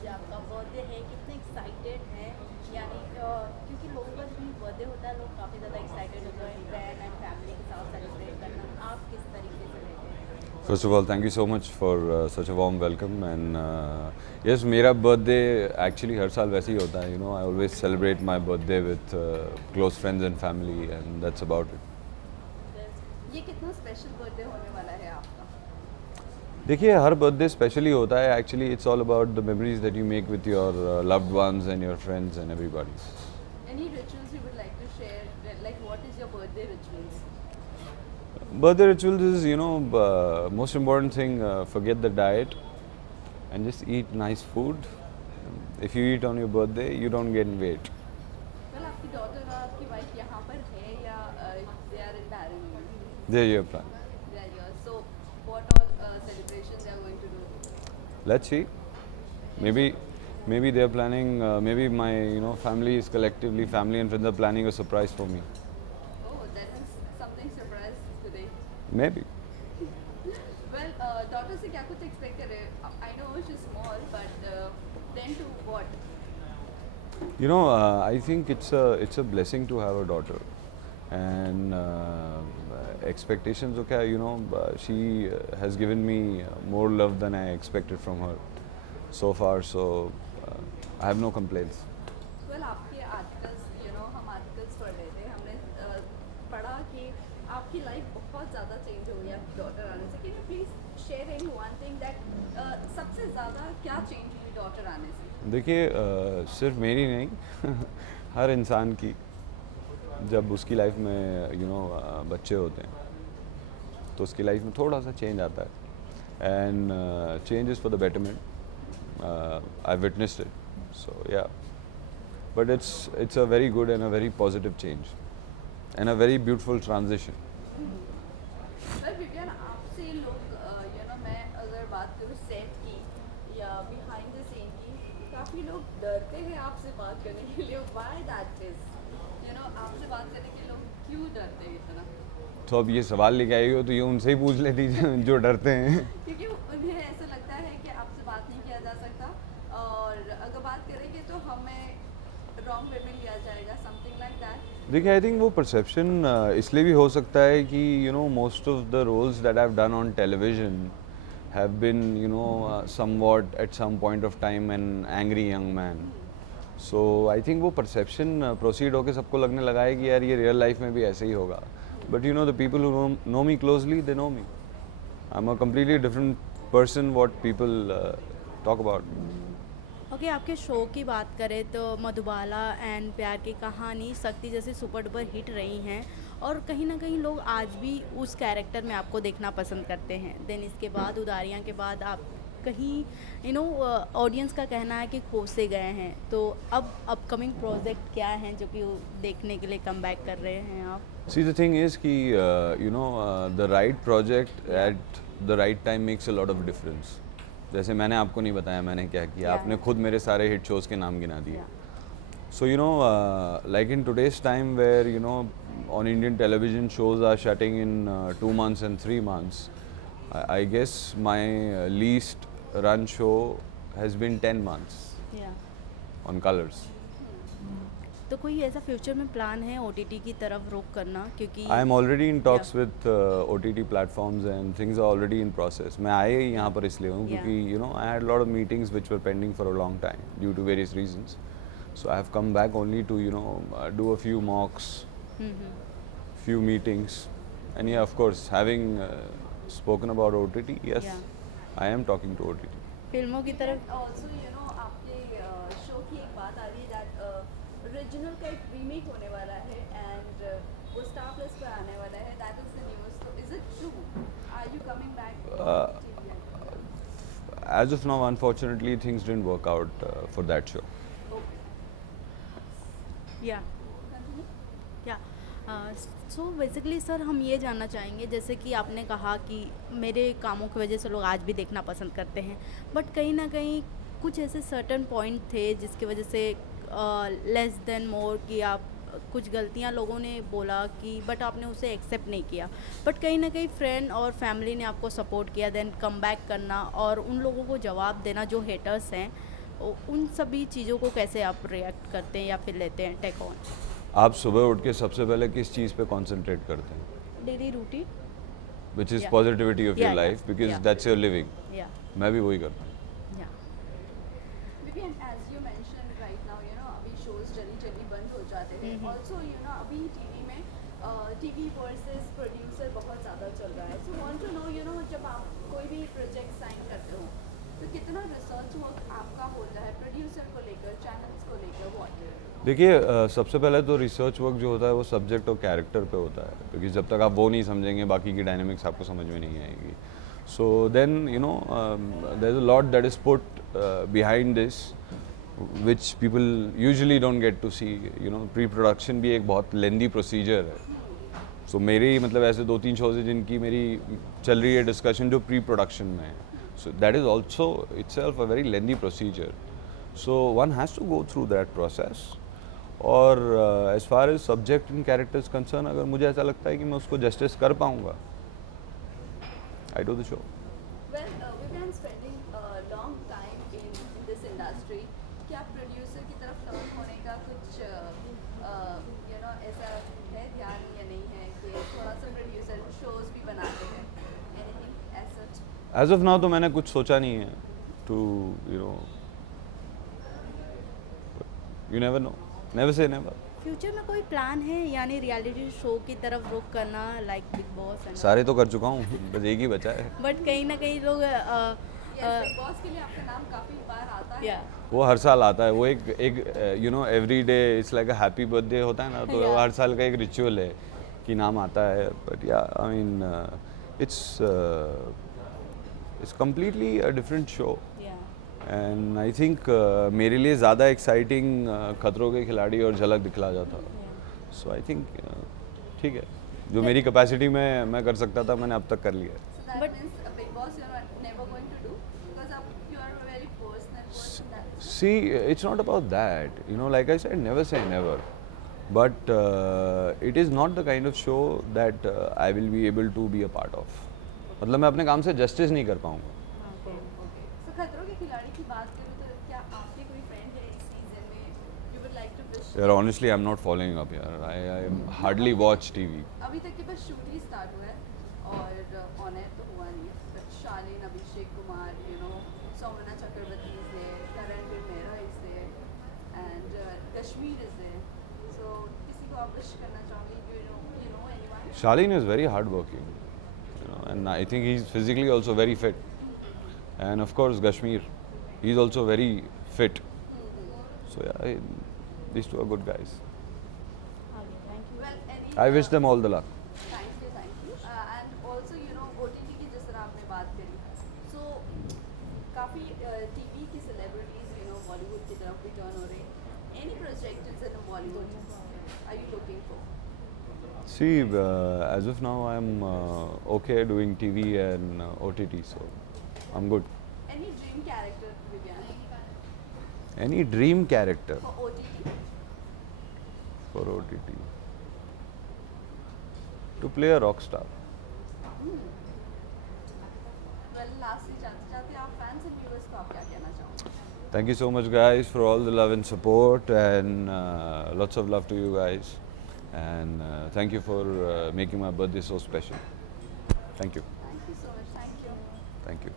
आज आपका बर्थडे है, कितने एक्साइटेड हैं? यानी क्योंकि लोगों का जब भी बर्थडे होता है लोग काफ़ी ज़्यादा एक्साइटेड होते हैं फ्रेंड एंड फैमिली के साथ सेलिब्रेट करना। आप किस तरीके से रहते हैं? First of all, thank you so much for such a warm welcome. And yes, मेरा birthday actually हर साल वैसे ही होता है. I always celebrate my birthday with close friends and family, and that's about it. ये कितना स्पेशल बर्थडे होने वाला है आपका? देखिए हर birthday स्पेशल ही होता है. Actually, it's all about the memories that you make with your loved ones and your friends and everybody. Any rituals you would like to share? Like what is your birthday rituals? Birthday rituals is most important thing. Forget the diet and just eat nice food. If you eat on your birthday, you don't gain weight. Well, आपकी daughter और आपकी wife यहाँ पर है या they are in Bahrain? There your plan. They are here. So what all celebrations they are going to do? Let's see. Maybe they're planning. Maybe my family is collectively family and friends are planning a surprise for me. Oh, that is something surprise today. Maybe. Well, daughter से क्या कुछ expect कर रहे हैं? I know she's small, but then to what? I think it's a blessing to have a daughter, and expectations. Okay, she has given me more love than I expected from her so far. So I have no complaints. Well, आपके articles, हम articles पढ़ रहे थे, हमने पढ़ा कि आपकी life बहुत ज़्यादा change हो गई आपकी daughter आने से. Can you please share any one thing that सबसे ज़्यादा क्या change हुई daughter आने से? देखिए सिर्फ मेरी नहीं हर इंसान की जब उसकी लाइफ में बच्चे होते हैं तो उसकी लाइफ में थोड़ा सा चेंज आता है and change is for the betterment I witnessed it so yeah but it's a very good and a very positive change and a very beautiful transition. Well, Vivian आपसे लोग मैं अगर बात करूँ सेट की या बिहाइंड द सीन की, काफ़ी लोग डरते हैं आपसे बात करने के लिए. Why that is? आपसे बात करने के लोग क्यों डरते हैं इतना? तो अब ये सवाल लेके आई हो तो ये उनसे ही पूछ लेती जो डरते हैं. क्योंकि उन्हें ऐसा लगता है कि आपसे बात नहीं किया जा सकता और अगर बात करेंगे तो हमें रॉन्ग वे में लिया जाएगा, समथिंग लाइक दैट. देखिए आई थिंक वो परसेप्शन इसलिए भी हो सकता है कि most of the roles that I have done on television have been somewhat at some point of time an angry young man. So I think वो परसेप्शन प्रोसीड होकर सबको लगने लगा है कि यार ये रियल लाइफ में भी ऐसे ही होगा. But the people who know me closely they know me. I am a completely different person what people talk about. Okay, आपके शो की बात करें तो मधुबाला एंड प्यार की कहानी, शक्ति जैसी सुपर डुपर हिट रही हैं और कहीं ना कहीं लोग आज भी उस कैरेक्टर में आपको देखना पसंद करते हैं. देन इसके बाद उदारियाँ के बाद आप कहीं ऑडियंस का कहना है कि खो से गए हैं. तो अब अपकमिंग प्रोजेक्ट क्या हैं जो कि देखने के लिए कम बैक कर रहे हैं आप? See, the thing is कि the right project at the right time makes a lot of difference. जैसे मैंने आपको नहीं बताया मैंने क्या किया, Yeah. आपने खुद मेरे सारे हिट शोज़ के नाम गिना दिए. Yeah. So like in today's time where on Indian television shows are shutting in 2 months and 3 months, I guess my least run show has been 10 months Yeah. on Colors. तो कोई ऐसा future में plan है OTT की तरफ रुख करना? क्योंकि I am already in talks Yeah. with OTT platforms and things are already in process. मैं आया ही यहाँ पर इसलिए हूँ Yeah. क्योंकि I had a lot of meetings which were pending for a long time due to various reasons. So I have come back only to do a few mocks, few meetings, and yeah, of course, having spoken about OTT, yes, Yeah. I am talking to OTT. फिल्मों की तरफ also आपके show की एक बात आ रही है that original का एक रीमेक होने वाला है एंड वो स्टार प्लस पर आने वाला है. That is the news. तो is it true? Are you coming back? As of now, unfortunately, things didn't work out for that show. या या सो बेसिकली सर हम ये जानना चाहेंगे, जैसे कि आपने कहा कि मेरे कामों की वजह से लोग आज भी देखना पसंद करते हैं, बट कहीं ना कहीं कुछ ऐसे सर्टन पॉइंट थे जिसकी वजह से लेस देन मोर कि आप कुछ गलतियां लोगों ने बोला कि बट आपने उसे एक्सेप्ट नहीं किया, बट कहीं ना कहीं फ्रेंड और फैमिली ने आपको सपोर्ट किया. देन कम बैक करना और उन लोगों को जवाब देना जो हेटर्स हैं, उन सभी चीज़ों को कैसे आप रिएक्ट करते हैं या फिर लेते हैं टेक ऑन? आप सुबह उठ के सबसे पहले किस चीज़ पे कॉन्सेंट्रेट करते हैं? Daily routine. Which is Yeah. Positivity of your Yeah, life, yeah, because yeah. That's your living. या मैं भी वही करता हूँ. या Vivian, as you mentioned right now, अभी shows जल्दी बंद हो जाते हैं. Also, अभी TV में TV versus producer बहुत ज़्यादा चल रहा है. So want to know, जब आप कोई भी project sign करते हो, तो कितना research work आपका होता है producer को लेकर, channels को लेकर, what? देखिए सबसे पहले तो रिसर्च वर्क जो होता है वो सब्जेक्ट और कैरेक्टर पे होता है, क्योंकि जब तक आप वो नहीं समझेंगे बाकी की डायनेमिक्स आपको समझ में नहीं आएगी. So then there is a lot that is put behind this which people usually don't get to see. Pre production भी एक बहुत लेंदी प्रोसीजर है. सो मेरी मतलब ऐसे 2-3 शोज है जिनकी मेरी चल रही है डिस्कशन जो प्री प्रोडक्शन में है. So that is also itself a very lengthy procedure. So one has to go through that process. और as far as subject and characters concern, अगर मुझे ऐसा लगता है कि मैं उसको जस्टिस कर पाऊँगा, I do the show. Well, Vivian spending a long time in this industry. क्या producer की तरफ turn होने का कुछ ऐसा है ध्यान या नहीं है कि थोड़ा सा producer shows भी बनाते हैं? Anything as such? As of now तो मैंने कुछ सोचा नहीं है to you never know, never say never. Future में कोई प्लान है यानी रियलिटी शो की तरफ रुख करना, लाइक बिग बॉस? सारे तो कर चुका हूँ, बस एक ही बचा है. बट कहीं ना कहीं लोग Yes, Big Boss के लिए आपका नाम काफी बार आता है. या वो हर साल आता है. वो एक every day it's like a happy birthday होता है ना, तो वो Yeah. हर साल का एक रिचुअल है कि नाम आता है. बट या I mean it's completely a different show. या एंड आई थिंक मेरे लिए ज़्यादा एक्साइटिंग खतरों के खिलाड़ी और झलक दिखला जाता. सो आई थिंक ठीक है, जो मेरी कैपेसिटी में मैं कर सकता था मैंने अब तक कर लिया है. So that But- means Big Boss you're never going to do because you are a very personal person. That's See, it's not about that. Like I said, never say never. But it is not the kind of show that I will be able to be a part of. मतलब मैं अपने काम से justice नहीं कर पाऊँगा. okay. So खतरों के खिलाड़ी की बात करूँ तो क्या आपके कोई फ्रेंड है इस सीजन में you would like to wish? यार honestly, I'm not following up यार. I hardly watch TV. अभी तक के बस शूट ही स्टार्ट हुआ है और ऑन एयर तो हुआ नहीं है. But Shalin, Abhishek Kumar, Saumya Chakraborty is there, Karan Mehra is there, and Kashmir is there. So किसी को आप wish करना चाहोगे? You know anyone? Shaleen is very hardworking, and I think he's physically also very fit. And of course, Kashmir, he's also very fit. So yeah, these two are good guys. Thank you. Well, any I wish them all the luck. Thank you. And also, OTT की जिस तरह आपने बात करी, so काफ़ी TV की celebrities, Bollywood की तरफ भी turn हो रहे हैं. Any project is in Bollywood are you looking for? See, as of now, I'm okay doing TV and OTT, so I'm good. Any dream character, Vivian, Any dream character for OTT? for OTT? To play a rock star. Well, lastly, जाते आप fans and viewers को आप क्या कहना चाहोगे? Thank you so much, guys, for all the love and support, and lots of love to you guys. And thank you for making my birthday so special. Thank you. Thank you so much. Thank you. Thank you.